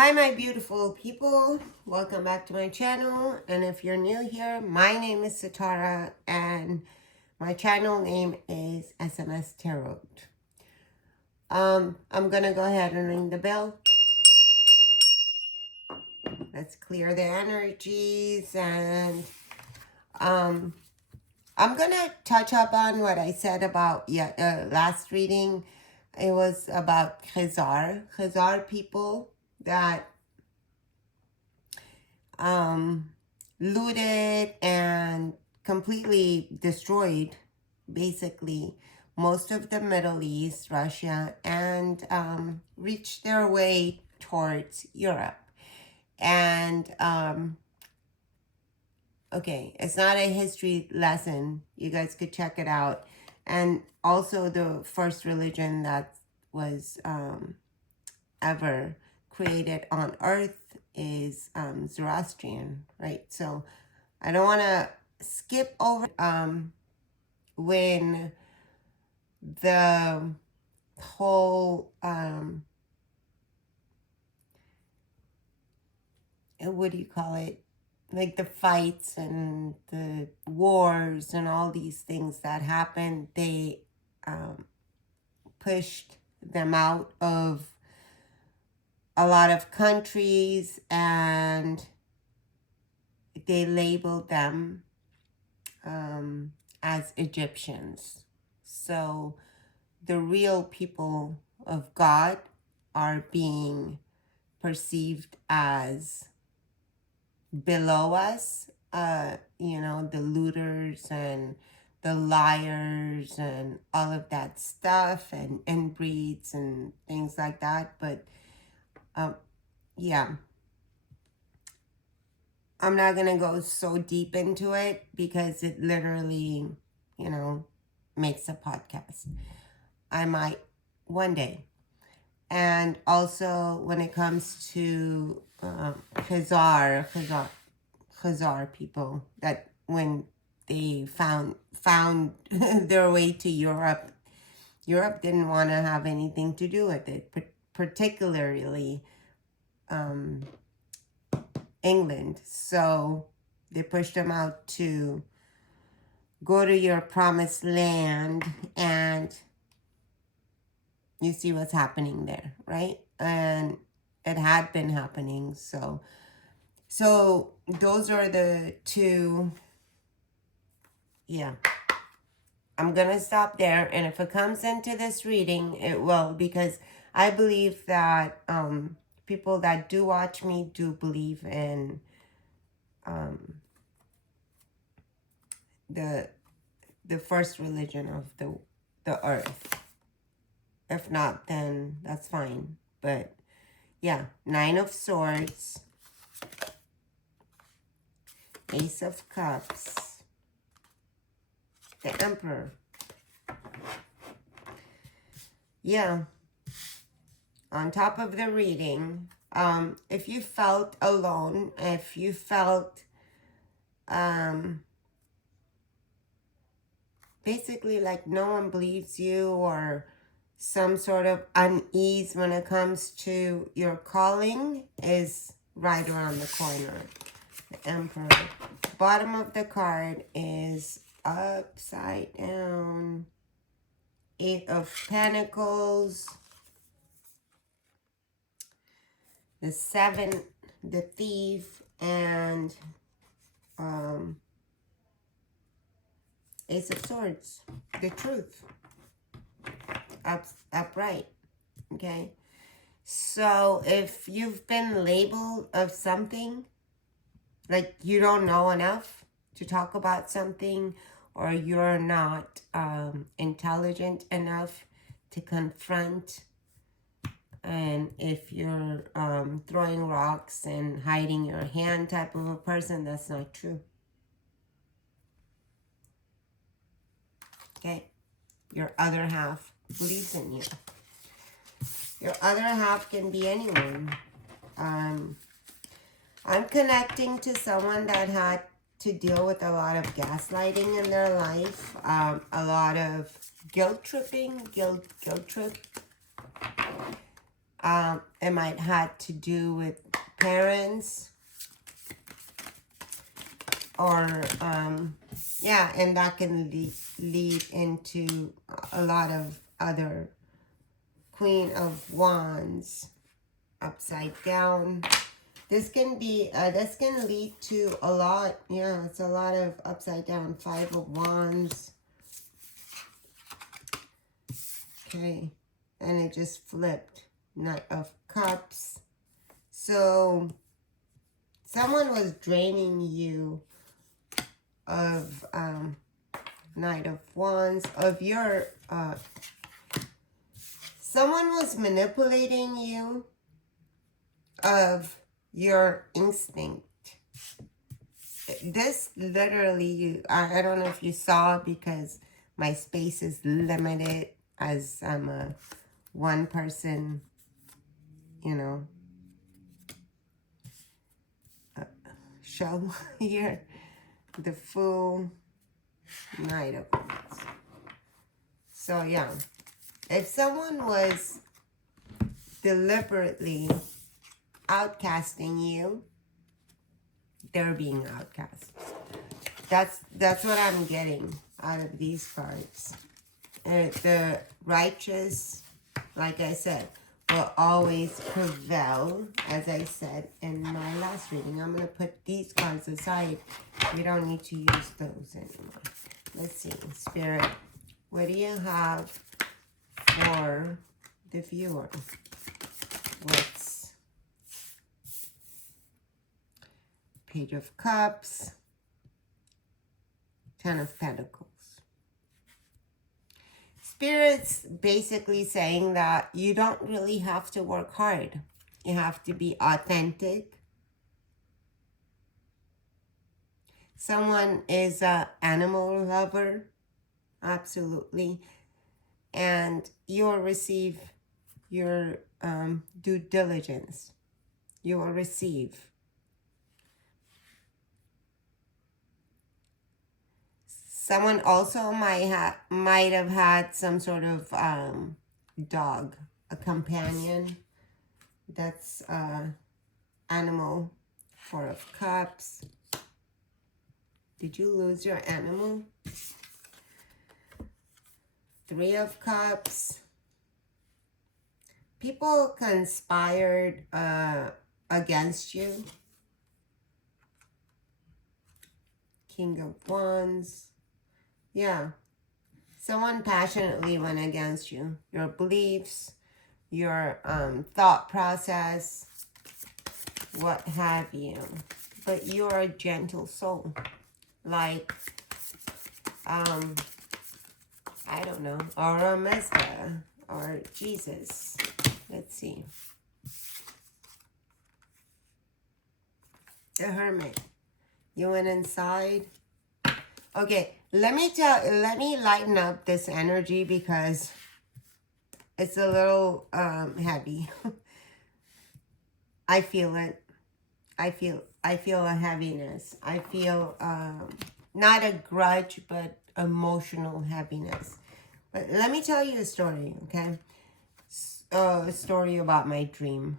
Hi my beautiful people, welcome back to my channel, and if you're new here, my name is Satara and my channel name is SMS Tarot. I'm gonna go ahead and ring the bell. Let's clear the energies, and I'm gonna touch up on what I said about last reading. It was about Khazar people that looted and completely destroyed, basically, most of the Middle East, Russia, and reached their way towards Europe. And, okay, it's not a history lesson. You guys could check it out. And also the first religion that was ever created on earth is Zoroastrian, right? So I don't want to skip over when the whole what do you call it, like the fights and the wars and all these things that happened, they pushed them out of a lot of countries, and they labeled them as Egyptians. So the real people of God are being perceived as below us, the looters and the liars and all of that stuff, and inbreeds and things like that. But yeah, I'm not going to go so deep into it because it literally, makes a podcast. I might one day. And also when it comes to Khazar people, that when they found their way to Europe didn't want to have anything to do with it, particularly England. So they pushed them out to go to your promised land, and you see what's happening there, right? And it had been happening. So those are the two. Yeah, I'm gonna stop there, and if it comes into this reading, it will, because I believe that people that do watch me do believe in the first religion of the earth. If not, then that's fine. But yeah, 9 of Swords, Ace of Cups, the Emperor. Yeah. On top of the reading, if you felt alone, if you felt basically like no one believes you, or some sort of unease when it comes to your calling, is right around the corner. The Emperor. Bottom of the card is upside down. 8 of Pentacles. The 7, the Thief, and Ace of Swords, the Truth, upright. Okay, so if you've been labeled of something, like you don't know enough to talk about something, or you're not intelligent enough to confront, and if you're throwing rocks and hiding your hand type of a person, that's not true. Okay, your other half believes in you. Your other half can be anyone. I'm connecting to someone that had to deal with a lot of gaslighting in their life, a lot of guilt trip, It might have to do with parents or, yeah, and that can lead into a lot of other Queen of Wands upside down. This can be, this can lead to a lot, yeah, it's a lot of upside down. Five of Wands. Okay, and it just flipped. Knight of Cups. So, someone was draining you of, Knight of Wands, of your, someone was manipulating you of your instinct. This literally, I don't know if you saw, because my space is limited as I'm a one person, you know, show here. The Fool, Knight of Wands. So yeah, if someone was deliberately outcasting you, they're being outcast. That's what I'm getting out of these cards. The righteous, like I said, will always prevail, as I said in my last reading. I'm going to put these cards aside. We don't need to use those anymore. Let's see. Spirit, what do you have for the viewer? What's Page of Cups, Ten of Pentacles. Spirit's basically saying that you don't really have to work hard. You have to be authentic. Someone is an animal lover, absolutely. And you'll receive your due diligence. You will receive. Someone also might have had some sort of dog, a companion. That's animal. Four of Cups. Did you lose your animal? Three of Cups. People conspired against you. King of Wands. Yeah. Someone passionately went against you. Your beliefs, your thought process, what have you. But you're a gentle soul. Like, I don't know, or a Mazda, or Jesus. Let's see. The Hermit. You went inside. Okay, let me lighten up this energy because it's a little heavy. I feel it. I feel a heaviness. I feel not a grudge, but emotional heaviness. But let me tell you a story, okay? A story about my dream.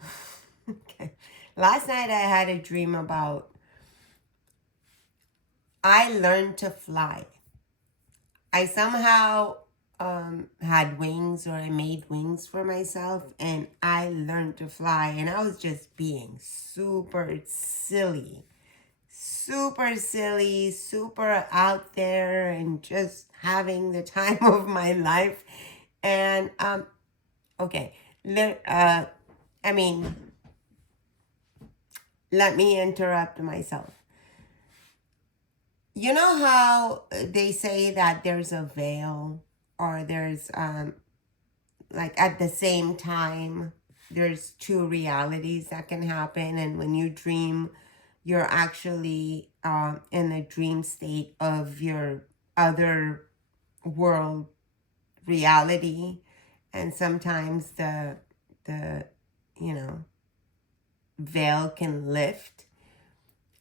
Okay. Last night I had a dream about I learned to fly. I somehow had wings, or I made wings for myself, and I learned to fly, and I was just being super silly, super out there, and just having the time of my life. And okay, I mean, let me interrupt myself. You know how they say that there's a veil, or there's like at the same time there's two realities that can happen, and when you dream, you're actually in a dream state of your other world reality, and sometimes the you know veil can lift,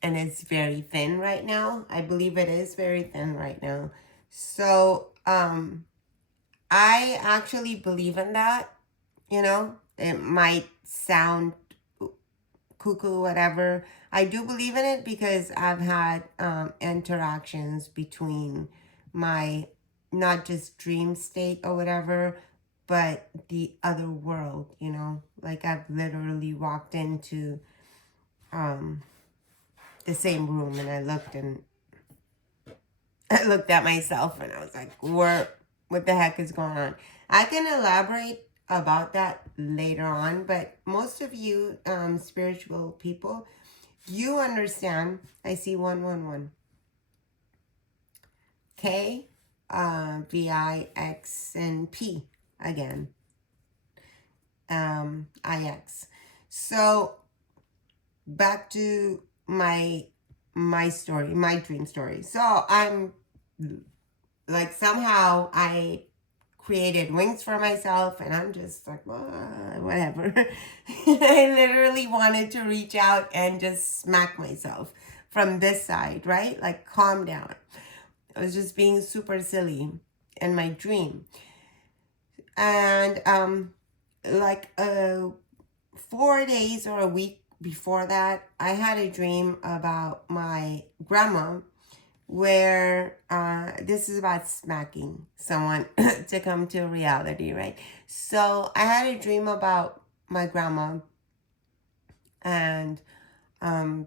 and it's very thin right now. I believe it is very thin right now. So I actually believe in that, you know, it might sound cuckoo, whatever. I do believe in it because I've had interactions between my, not just dream state or whatever, but the other world, you know? Like I've literally walked into the same room and I looked and I looked at myself and I was like, what the heck is going on? I can elaborate about that later on, but most of you spiritual people, you understand. I see 111. K, VIX, and P again. IX. So back to my story, my dream story. So I'm like, somehow I created wings for myself and I'm just like, whatever. I literally wanted to reach out and just smack myself from this side, right? Like, calm down. I was just being super silly in my dream. And like 4 days or a week before that, I had a dream about my grandma where this is about smacking someone to come to reality, right? So I had a dream about my grandma, and I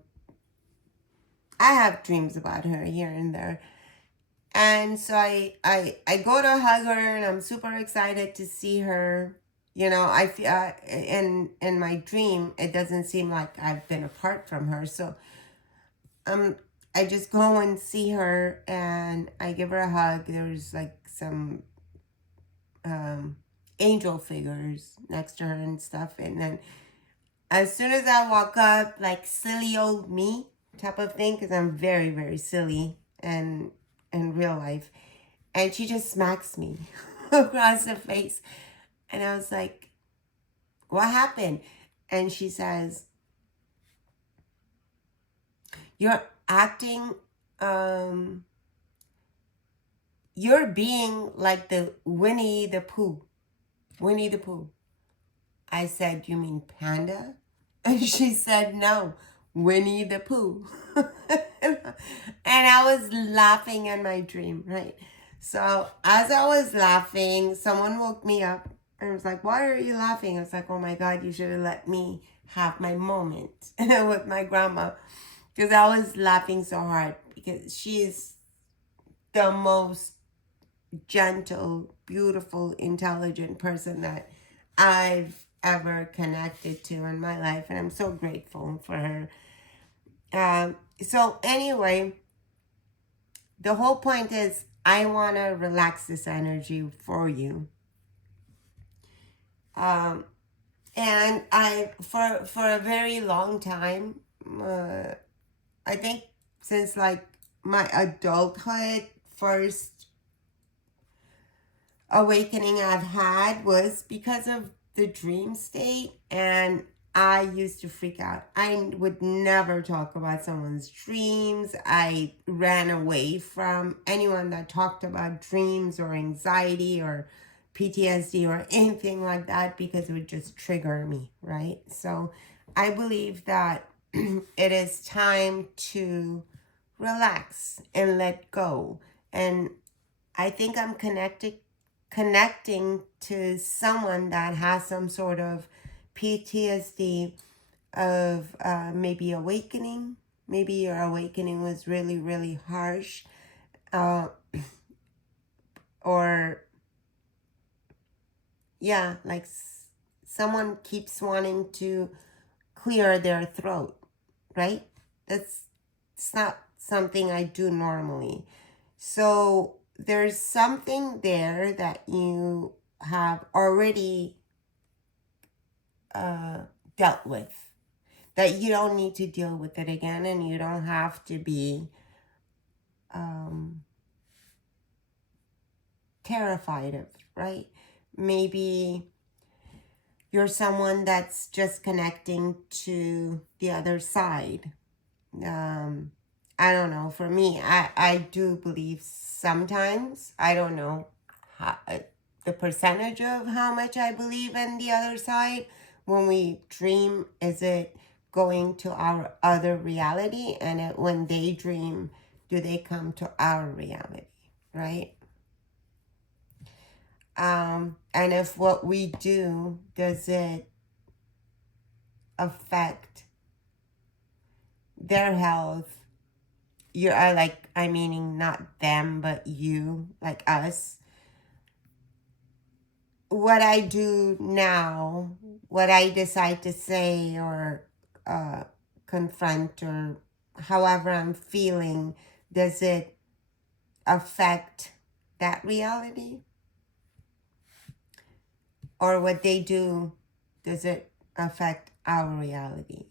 have dreams about her here and there. And so I go to hug her, and I'm super excited to see her. You know, I feel in my dream, it doesn't seem like I've been apart from her. So I just go and see her, and I give her a hug. There's like some angel figures next to her and stuff. And then as soon as I walk up, like silly old me type of thing, because I'm very, very silly and in real life. And she just smacks me across the face. And I was like, what happened? And she says, you're acting, you're being like the Winnie the Pooh. Winnie the Pooh. I said, you mean panda? And she said, no, Winnie the Pooh. And I was laughing in my dream, right? So as I was laughing, someone woke me up and was like, why are you laughing? I was like, oh my God, you should have let me have my moment with my grandma. Because I was laughing so hard because she is the most gentle, beautiful, intelligent person that I've ever connected to in my life. And I'm so grateful for her. So anyway, the whole point is I want to relax this energy for you. And for a very long time, I think since like my adulthood, first awakening I've had was because of the dream state, and I used to freak out. I would never talk about someone's dreams. I ran away from anyone that talked about dreams or anxiety or PTSD or anything like that because it would just trigger me, right? So I believe that it is time to relax and let go. And I think I'm connecting to someone that has some sort of PTSD of maybe awakening. Maybe your awakening was really, really harsh. Or, yeah, like someone keeps wanting to clear their throat, right? It's not something I do normally. So there's something there that you have already dealt with, that you don't need to deal with it again, and you don't have to be terrified of, right? Maybe you're someone that's just connecting to the other side. I don't know. For me, I do believe sometimes, I don't know how, the percentage of how much I believe in the other side, when we dream, is it going to our other reality? And when they dream, do they come to our reality, right? And if what we do, does it affect their health? You are like, I meaning not them, but you, like us. What I do now, what I decide to say or confront or however I'm feeling, does it affect that reality? Or what they do, does it affect our reality?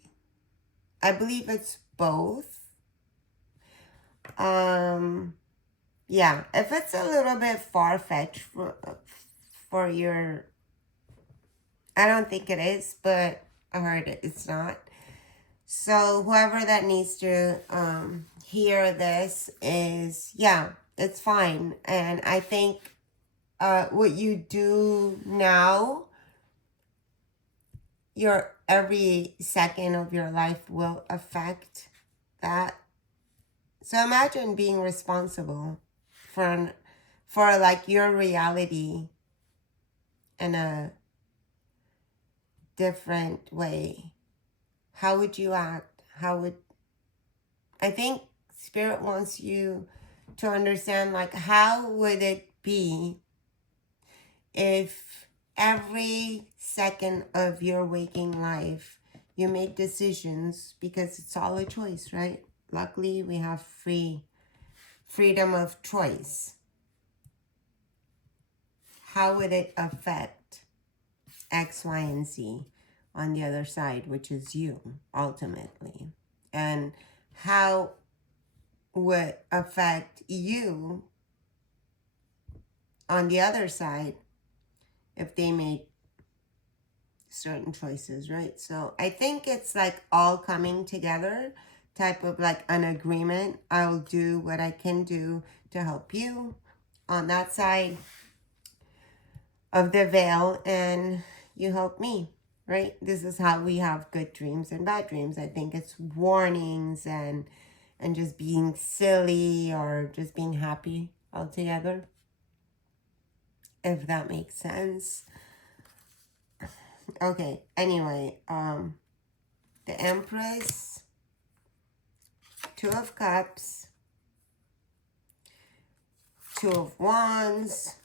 I believe it's both. Yeah, if it's a little bit far-fetched for your, I don't think it is, but I heard it's not. So whoever that needs to hear this is, yeah, it's fine. And I think what you do now, your every second of your life will affect that. So imagine being responsible for like your reality in a different way. How would you act? I think Spirit wants you to understand, like, how would it be if every second of your waking life you make decisions, because it's all a choice, right? Luckily, we have freedom of choice. How would it affect X, Y, and Z on the other side, which is you, ultimately? And how would affect you on the other side if they made certain choices, right? So I think it's like all coming together, type of like an agreement. I'll do what I can do to help you on that side of the veil, and you help me, right? This is how we have good dreams and bad dreams. I think it's warnings and just being silly or just being happy altogether, if that makes sense. Okay, anyway, the Empress, Two of Cups, Two of Wands,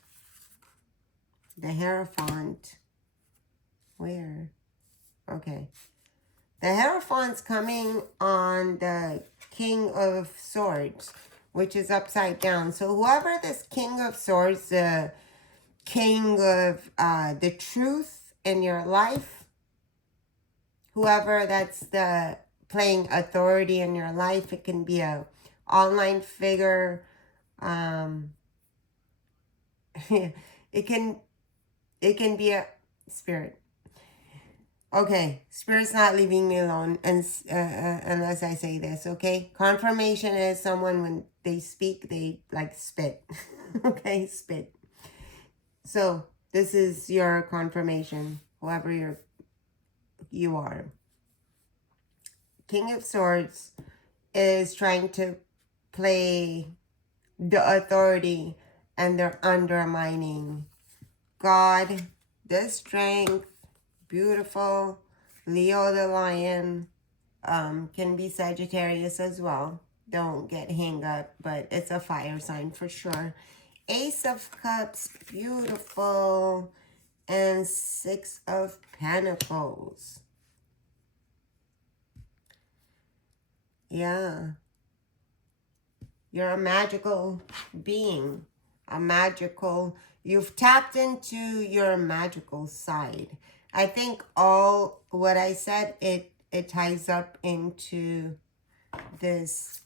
the Hierophant. Where? Okay. The Hierophant's coming on the King of Swords, which is upside down. So whoever this King of Swords, the King of the truth in your life, whoever that's the playing authority in your life, it can be a online figure. It can be a spirit. Okay, Spirit's not leaving me alone and unless I say this, okay? Confirmation is someone, when they speak, they like spit. Okay, spit. So this is your confirmation, whoever you are. King of Swords is trying to play the authority, and they're undermining God, the strength, beautiful. Leo the lion, can be Sagittarius as well. Don't get hung up, but it's a fire sign for sure. Ace of Cups, beautiful. And Six of Pentacles. Yeah. You're a magical being. You've tapped into your magical side. I think all what I said, it ties up into this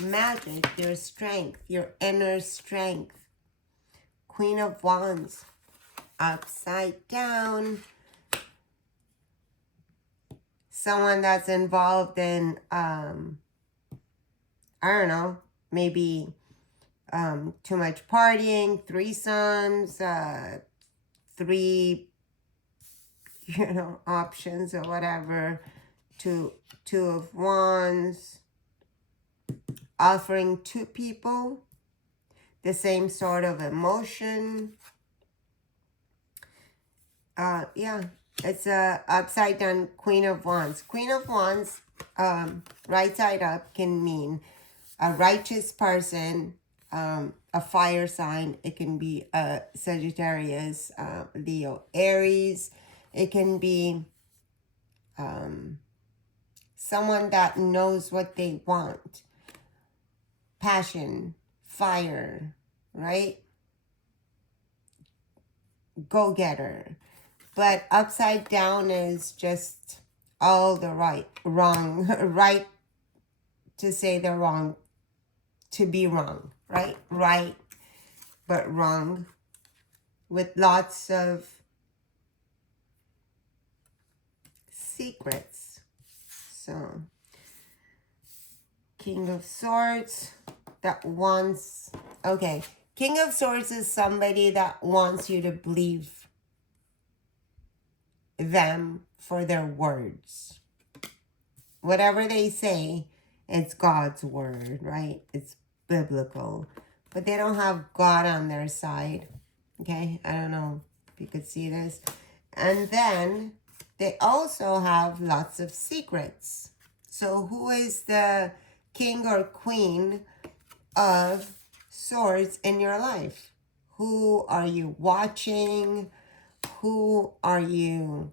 magic, your strength, your inner strength. Queen of Wands, upside down. Someone that's involved in, I don't know, maybe too much partying, threesomes, three options or whatever. Two of Wands, offering to people the same sort of emotion. Yeah, it's a upside down Queen of Wands. Queen of Wands, right side up, can mean a righteous person, a fire sign. It can be a Sagittarius, Leo, Aries. It can be someone that knows what they want. Passion, fire, right? Go-getter. But upside down is just all the wrong, right to say the wrong, to be wrong, right? Right, but wrong, with lots of secrets. So, King of Swords, that wants, okay, King of Swords is somebody that wants you to believe them for their words. Whatever they say, it's God's word, right? It's biblical. But they don't have God on their side. Okay? I don't know if you could see this. And then they also have lots of secrets. So who is the king or queen of swords in your life? Who are you watching? Who are you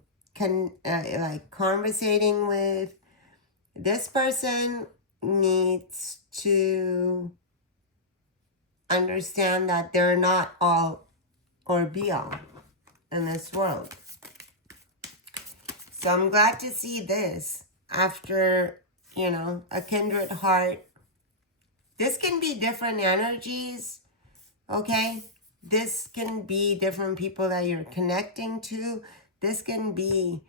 like conversating with? This person needs to understand that they're not all or be all in this world. So I'm glad to see this after, a kindred heart. This can be different energies, okay? This can be different people that you're connecting to. This can be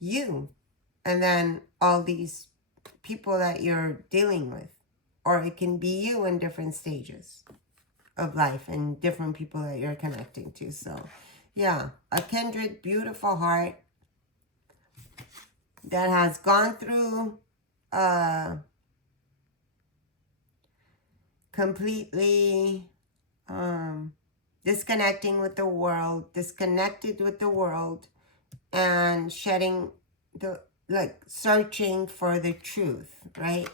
you. And then all these people that you're dealing with. Or it can be you in different stages of life and different people that you're connecting to. So, yeah, a kindred, beautiful heart that has gone through completely disconnecting with the world, disconnected with the world, and shedding searching for the truth, right?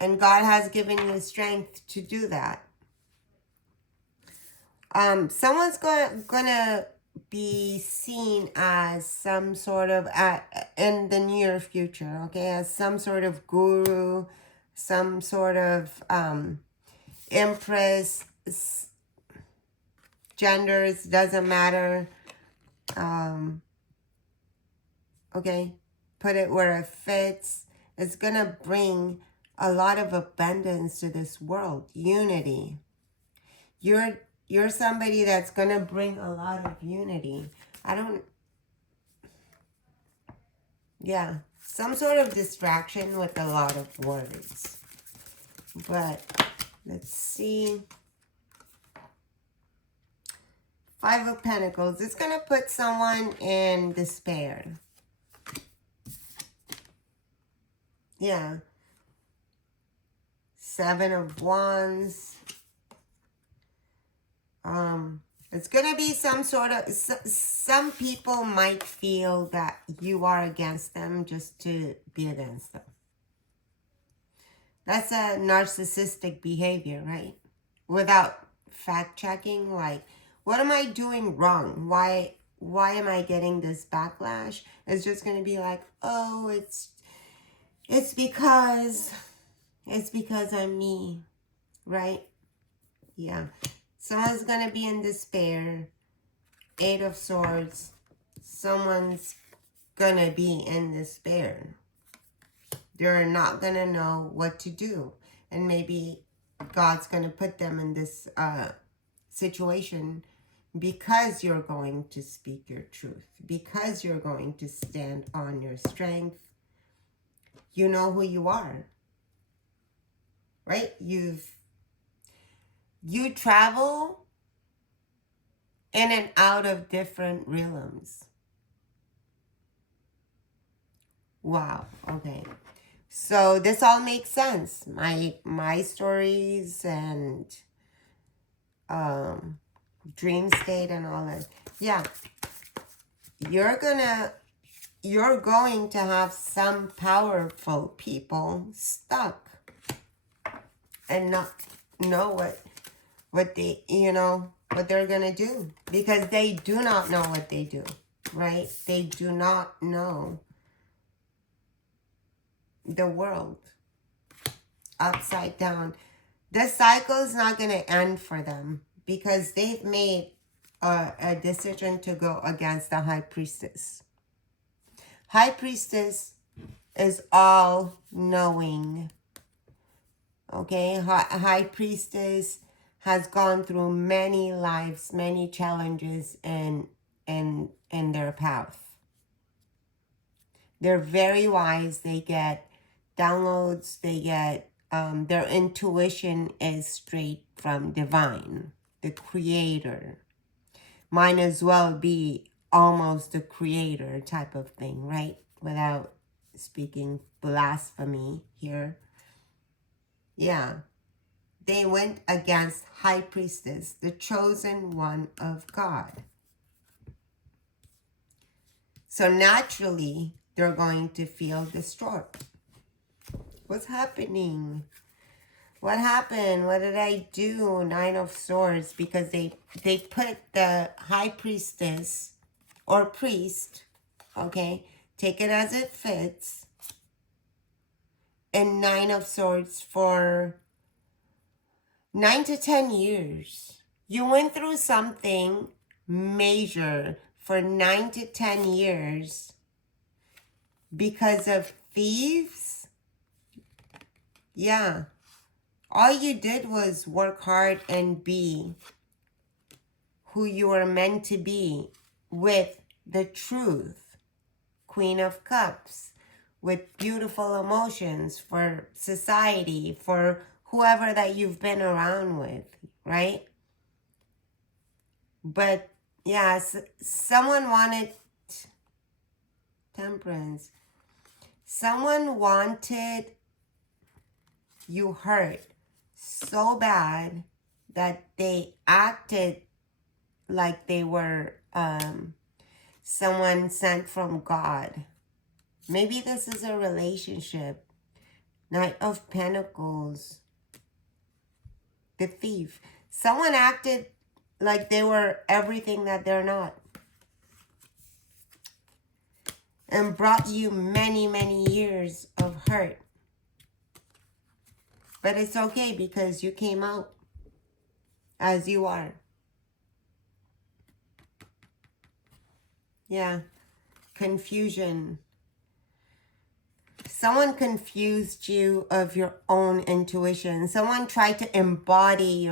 And God has given you strength to do that. Someone's gonna be seen as some sort of in the near future, okay, as some sort of guru, some sort of empress. Genders doesn't matter. Okay, put it where it fits. It's gonna bring a lot of abundance to this world, unity. You're somebody that's gonna bring a lot of unity. Some sort of distraction with a lot of words. But let's see. 5 of Pentacles. It's gonna put someone in despair. Yeah. 7 of Wands. It's going to be some sort of, some people might feel that you are against them just to be against them. That's a narcissistic behavior, right? Without fact checking, like, what am I doing wrong? Why am I getting this backlash? It's just going to be like, oh, it's because I'm me, right? Yeah. Someone's going to be in despair. 8 of Swords. Someone's going to be in despair. They're not going to know what to do. And maybe God's going to put them in this situation because you're going to speak your truth. Because you're going to stand on your strength. You know who you are. Right? You travel in and out of different realms. Wow. Okay. So this all makes sense. My stories and dream state and all that. Yeah. You're going to have some powerful people stuck and not know what they, what they're going to do, because they do not know what they do, right? They do not know the world upside down. This cycle is not going to end for them because they've made a decision to go against the high priestess. High priestess is all knowing. Okay, high priestess has gone through many lives, many challenges in their path. They're very wise. They get downloads. They get their intuition is straight from divine, the creator. Might as well be almost the creator type of thing, right? Without speaking blasphemy here. Yeah. They went against high priestess, the chosen one of God. So naturally, they're going to feel distraught. What's happening? What happened? What did I do? Nine of Swords. Because they put the high priestess or priest, okay, take it as it fits, and Nine of Swords for 9 to 10 years. You went through something major for 9 to 10 years because of thieves. Yeah. All you did was work hard and be who you were meant to be with the truth. Queen of Cups. With beautiful emotions for society, for whoever that you've been around with, right? But yeah, someone wanted Temperance. Someone wanted you hurt so bad that they acted like they were someone sent from God. Maybe this is a relationship. Knight of Pentacles. The Thief. Someone acted like they were everything that they're not. And brought you many, many years of hurt. But it's okay because you came out as you are. Yeah. Confusion. Someone confused you of your own intuition. Someone tried to embody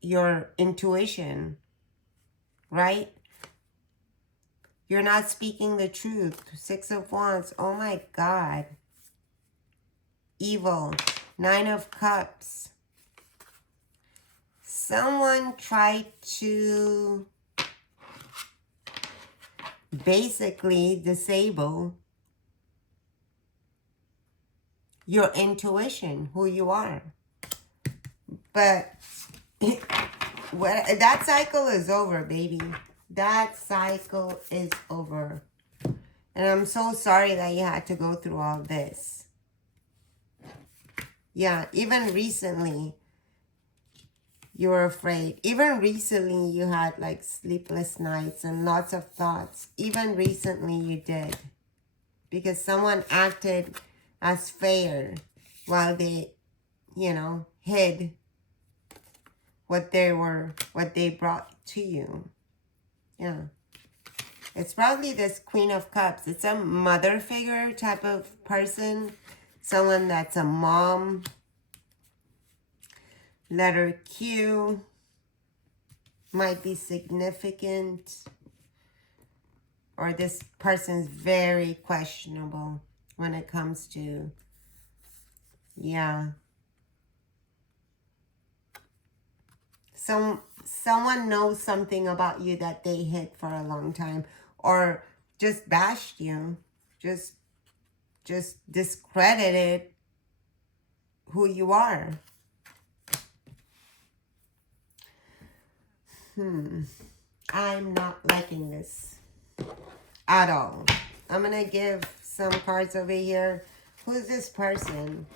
your intuition. Right? You're not speaking the truth. Six of Wands. Oh my God. Evil. Nine of Cups. Someone tried to basically disable your intuition, who you are. But that cycle is over, baby. That cycle is over. And I'm so sorry that you had to go through all this. Yeah, even recently, you were afraid. Even recently, you had like sleepless nights and lots of thoughts. Even recently, you did. Because someone acted as fair while they, hid what they brought to you. Yeah. It's probably this Queen of Cups. It's a mother figure type of person. Someone that's a mom. Letter Q. Might be significant. Or this person's very questionable when it comes to, yeah. Someone knows something about you that they hid for a long time, or just bashed you, just discredited who you are. I'm not liking this at all. I'm gonna give some cards over here. Who's this person?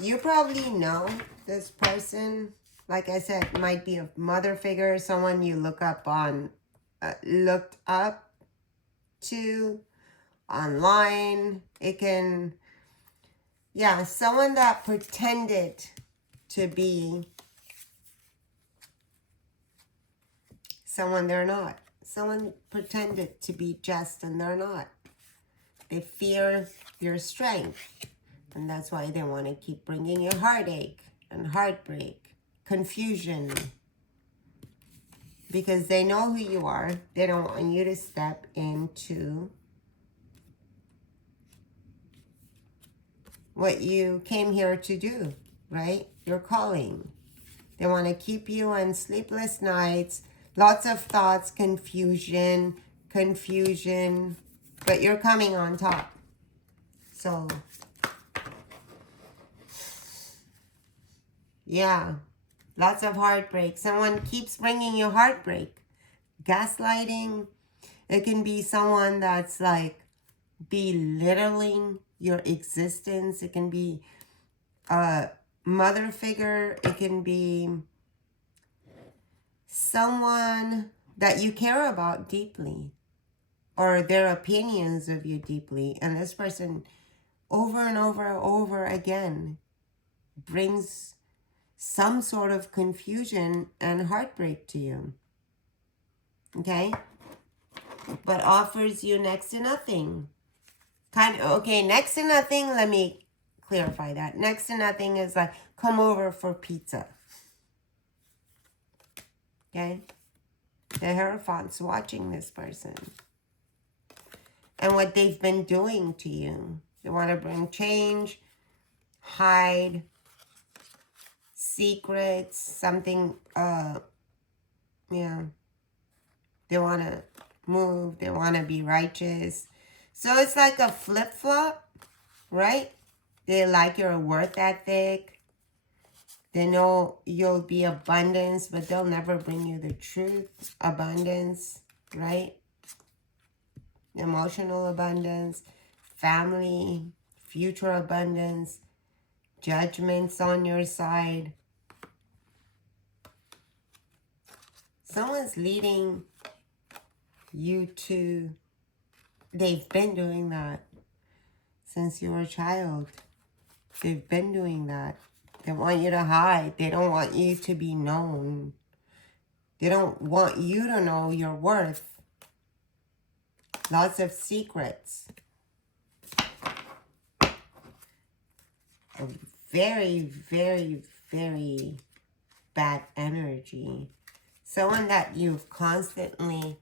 You probably know this person. Like I said, it might be a mother figure, someone you looked up to online. It can, yeah, someone that pretended to be someone they're not. Someone pretended to be just and they're not. They fear your strength. And that's why they want to keep bringing you heartache and heartbreak, confusion. Because they know who you are. They don't want you to step into what you came here to do, right? Your calling. They want to keep you on sleepless nights, lots of thoughts, confusion, but you're coming on top. So, yeah, lots of heartbreak. Someone keeps bringing you heartbreak. Gaslighting. It can be someone that's like belittling your existence. It can be a mother figure. It can be someone that you care about deeply, or their opinions of you deeply. And this person over and over again brings some sort of confusion and heartbreak to you. Okay? But offers you next to nothing. Okay, next to nothing, let me clarify that. Next to nothing is like, come over for pizza. Okay? The Hierophant's watching this person. And what they've been doing to you. They want to bring change, hide, secrets, something, yeah. They want to move. They want to be righteous. So it's like a flip-flop, right? They like your worth ethic. They know you'll be abundance, but they'll never bring you the truth. Abundance, right? Emotional abundance, family, future abundance, judgments on your side. Someone's leading you to, they've been doing that since you were a child. They've been doing that. They want you to hide. They don't want you to be known. They don't want you to know your worth. Lots of secrets. A very bad energy. Someone that you've constantly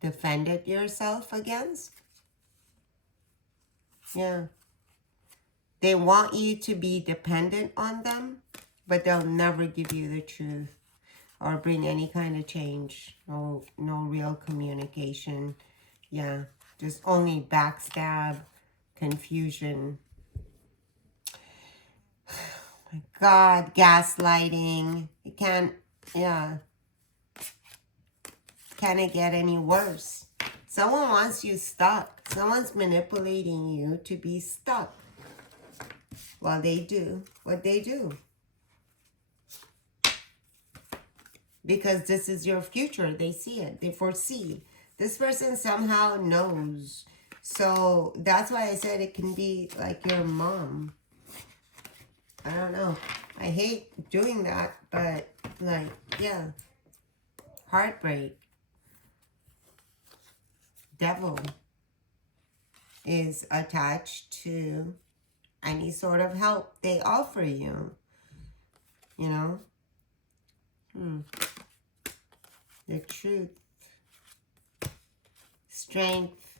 defended yourself against. Yeah. They want you to be dependent on them, but they'll never give you the truth or bring any kind of change. No real communication. Yeah, just only backstab, confusion. Oh my God, gaslighting. It can't, yeah. Can it get any worse? Someone wants you stuck. Someone's manipulating you to be stuck. Well, they do what they do. Because this is your future. They see it. They foresee. This person somehow knows. So that's why I said it can be like your mom. I don't know. I hate doing that, but like, yeah. Heartbreak. Devil is attached to any sort of help they offer you. You know? The truth. Strength.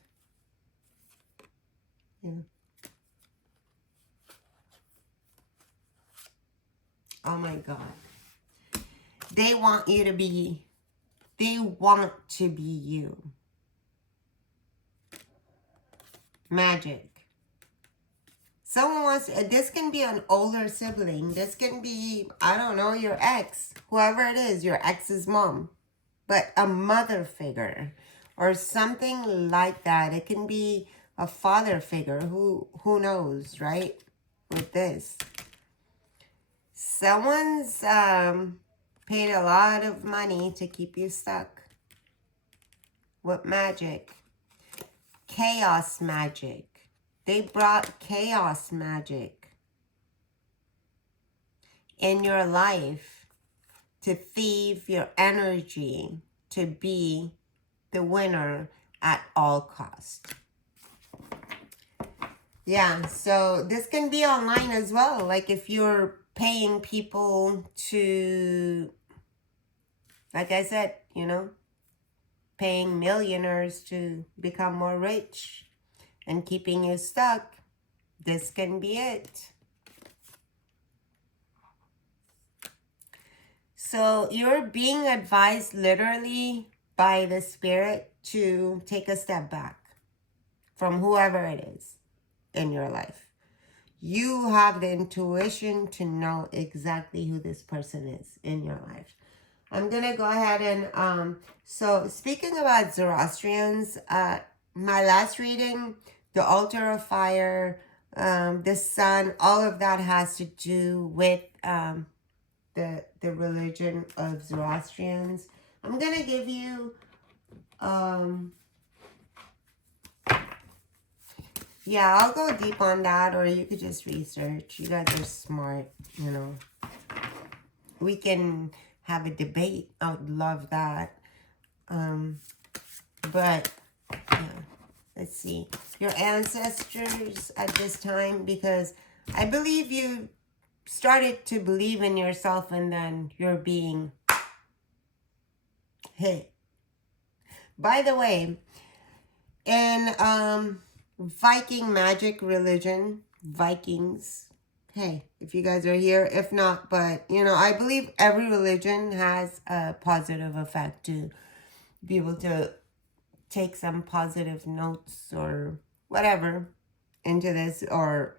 Yeah. Oh my God. They want you to be, they want to be you. Magic. Someone wants, this can be an older sibling. This can be, I don't know, your ex. Whoever it is, your ex's mom. But a mother figure or something like that. It can be a father figure. Who knows, right? With this. Someone's paid a lot of money to keep you stuck. With magic. Chaos magic. They brought chaos magic in your life to thieve your energy to be the winner at all costs. Yeah, so this can be online as well. Like if you're paying people to, like I said, you know, paying millionaires to become more rich and keeping you stuck, this can be it. So you're being advised literally by the spirit to take a step back from whoever it is in your life. You have the intuition to know exactly who this person is in your life. I'm going to go ahead and, so speaking about Zoroastrians, my last reading, the altar of fire, the sun, all of that has to do with the religion of Zoroastrians. I'm going to give you, yeah, I'll go deep on that, or you could just research. You guys are smart, you know. We can have a debate. I would love that. But, yeah, let's see. Your ancestors at this time, because I believe you started to believe in yourself and then you're being hit. By the way, in Viking magic religion, Vikings, hey, if you guys are here, if not, but, you know, I believe every religion has a positive effect to be able to take some positive notes or whatever into this, or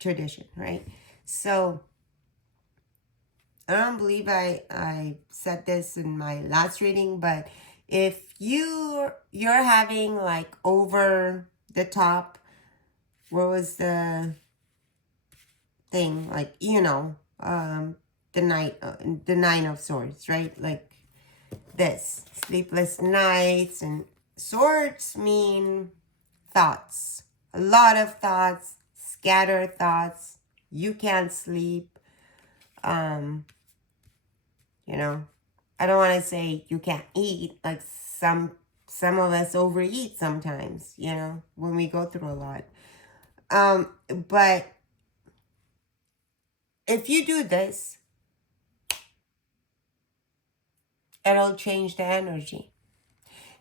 tradition, right? So I don't believe I said this in my last reading, but if you're having like over the top, where was the thing, like, you know, the nine of swords, right? Like this, sleepless nights, and swords mean thoughts, a lot of thoughts, scattered thoughts. You can't sleep. You know, I don't want to say you can't eat. Like some of us overeat sometimes, you know, when we go through a lot. But if you do this, it'll change the energy.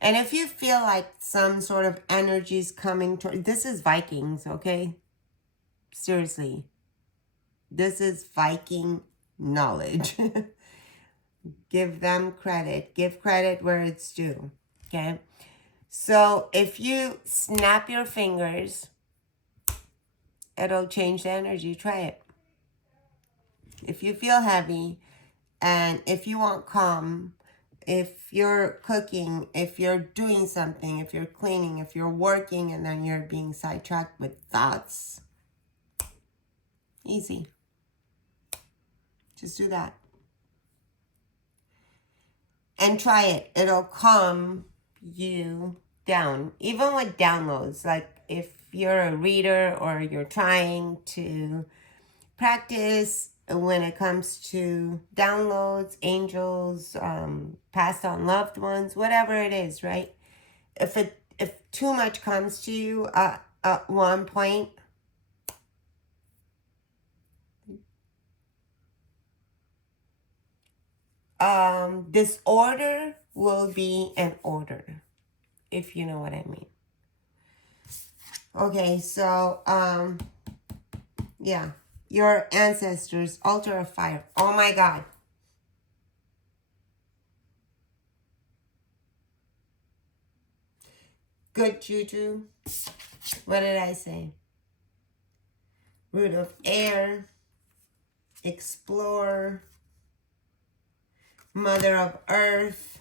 And if you feel like some sort of energy is coming toward, this is Vikings, okay? Seriously. This is Viking knowledge. Give them credit. Give credit where it's due, okay? So if you snap your fingers, it'll change the energy. Try it. If you feel heavy, and if you want calm, if you're cooking, if you're doing something, if you're cleaning, if you're working, and then you're being sidetracked with thoughts, easy. Just do that. And try it. It'll calm you down. Even with downloads, like if you're a reader or you're trying to practice when it comes to downloads, angels, passed on loved ones, whatever it is, right? If too much comes to you at one point, disorder will be an order, if you know what I mean. Okay, so yeah, your ancestors, altar of fire. Oh my God. Good juju. What did I say? Root of air, explorer, mother of earth,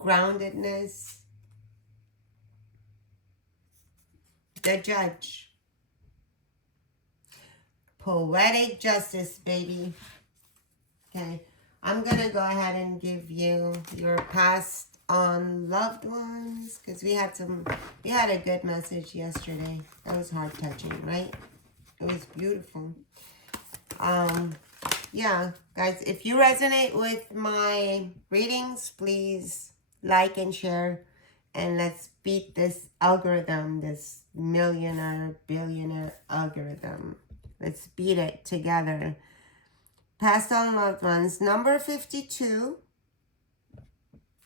groundedness, the judge, poetic justice, baby. Okay, I'm gonna go ahead and give you your passed on loved ones, because we had a good message yesterday. That was heart touching, right? It was beautiful. Yeah, guys, if you resonate with my readings, please like and share, and let's beat this algorithm, this millionaire, billionaire algorithm. Let's beat it together. Passed on loved ones, number 52.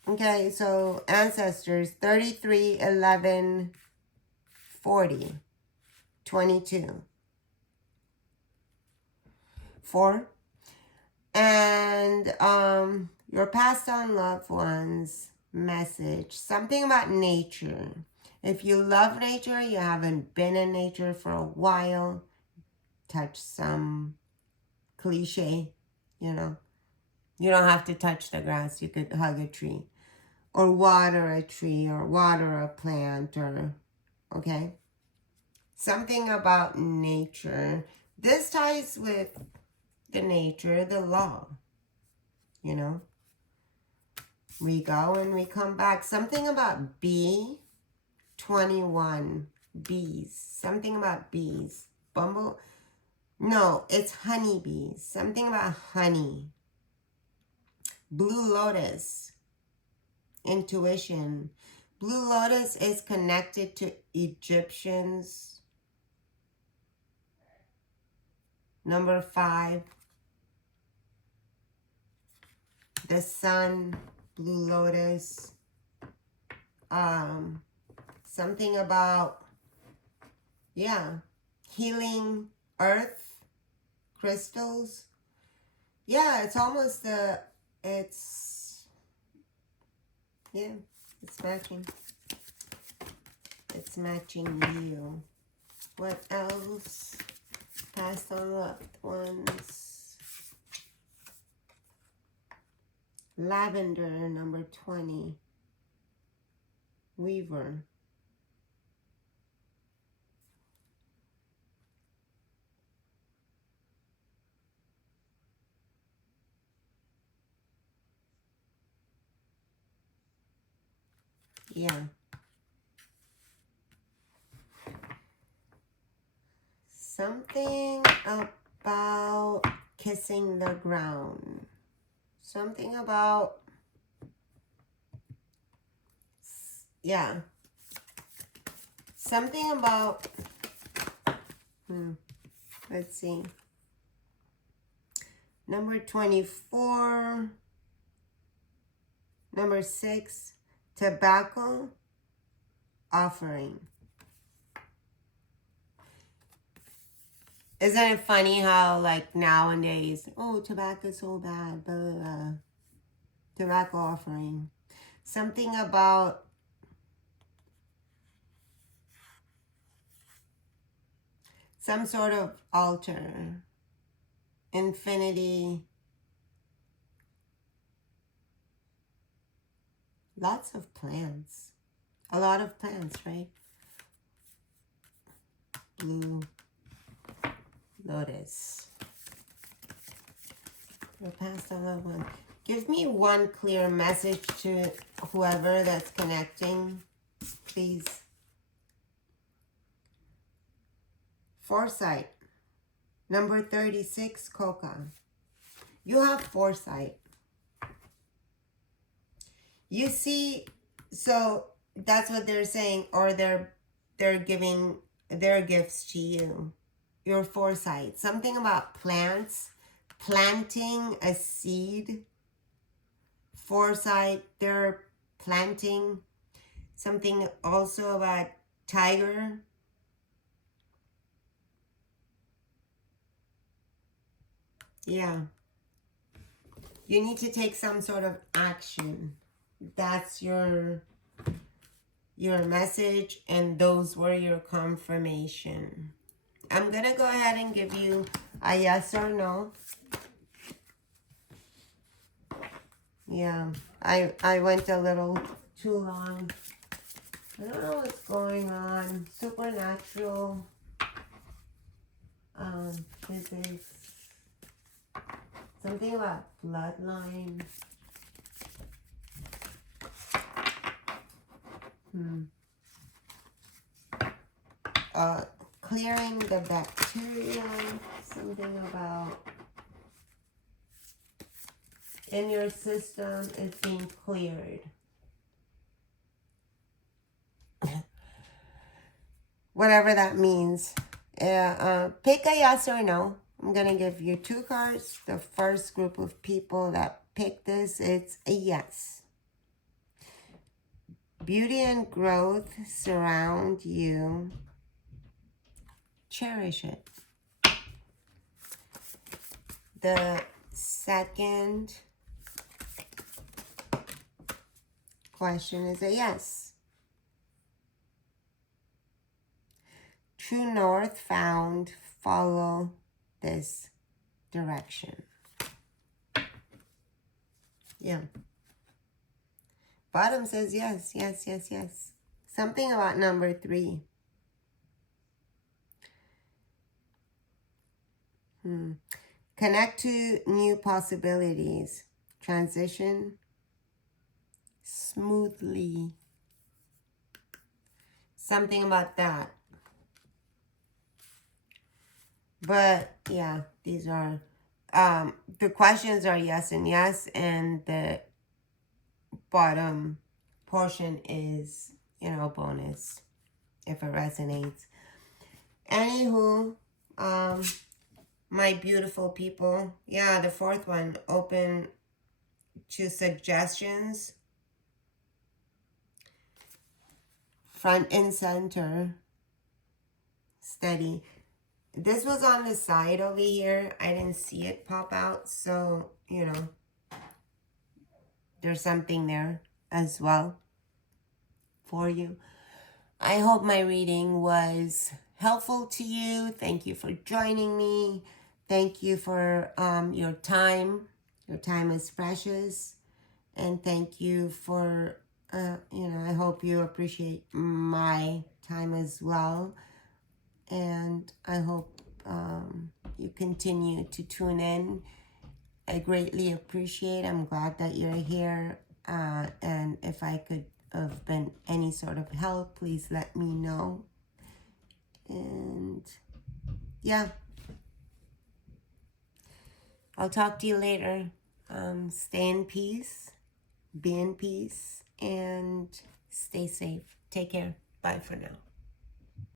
Okay, so ancestors, 33, 11, 40, 22, 4. And your passed on loved ones message, something about nature. If you love nature, you haven't been in nature for a while, touch some cliche, you know. You don't have to touch the grass. You could hug a tree or water a tree or water a plant, or, okay? Something about nature. This ties with the nature, the law, you know. We go and we come back. Something about bee, 21, bees. Something about bees. Bumble, no, it's honeybees. Something about honey. Blue lotus, intuition. Blue lotus is connected to Egyptians. Number 5. The sun, blue lotus. Something about, yeah, healing earth, crystals. Yeah, it's almost it's matching. It's matching you. What else? Passed on loved ones. Lavender, number 20. Weaver. Yeah. Something about kissing the ground. Something about, yeah. Something about, let's see. Number 24. Number 6, tobacco offering. Isn't it funny how, like, nowadays, oh, tobacco's so bad, blah, blah, blah. Tobacco offering. Something about some sort of altar. Infinity. Lots of plants. A lot of plants, right? Blue lotus. Your past loved one. Give me one clear message to whoever that's connecting, please. Foresight. Number 36, Coca. You have foresight. You see, so that's what they're saying, or they're giving their gifts to you. Your foresight. Something about plants, planting a seed. Foresight, they're planting. Something also about tiger. Yeah. You need to take some sort of action. That's your message, and those were your confirmation. I'm going to go ahead and give you a yes or no. Yeah, I went a little too long. I don't know what's going on. Supernatural, physics, something about bloodline. Clearing the bacteria, something about in your system is being cleared. Whatever that means. Pick a yes or no. I'm going to give you 2 cards. The first group of people that pick this, it's a yes. Beauty and growth surround you. Cherish it. The second question is a yes. True north found. Follow this direction. Yeah. Bottom says yes, yes, yes, yes. Something about number 3. Connect to new possibilities. Transition smoothly. Something about that. But yeah, these are the questions are yes and yes, and the bottom portion is, you know, bonus if it resonates. Anywho, my beautiful people, yeah, the fourth one, open to suggestions. Front and center. Steady. This was on the side over here. I didn't see it pop out. So, you know, there's something there as well for you. I hope my reading was helpful to you. Thank you for joining me. Thank you for your time. Your time is precious. And thank you for, you know, I hope you appreciate my time as well. And I hope you continue to tune in. I greatly appreciate. I'm glad that you're here. And if I could have been any sort of help, please let me know. And yeah, I'll talk to you later. Stay in peace, be in peace, and stay safe. Take care. Bye for now.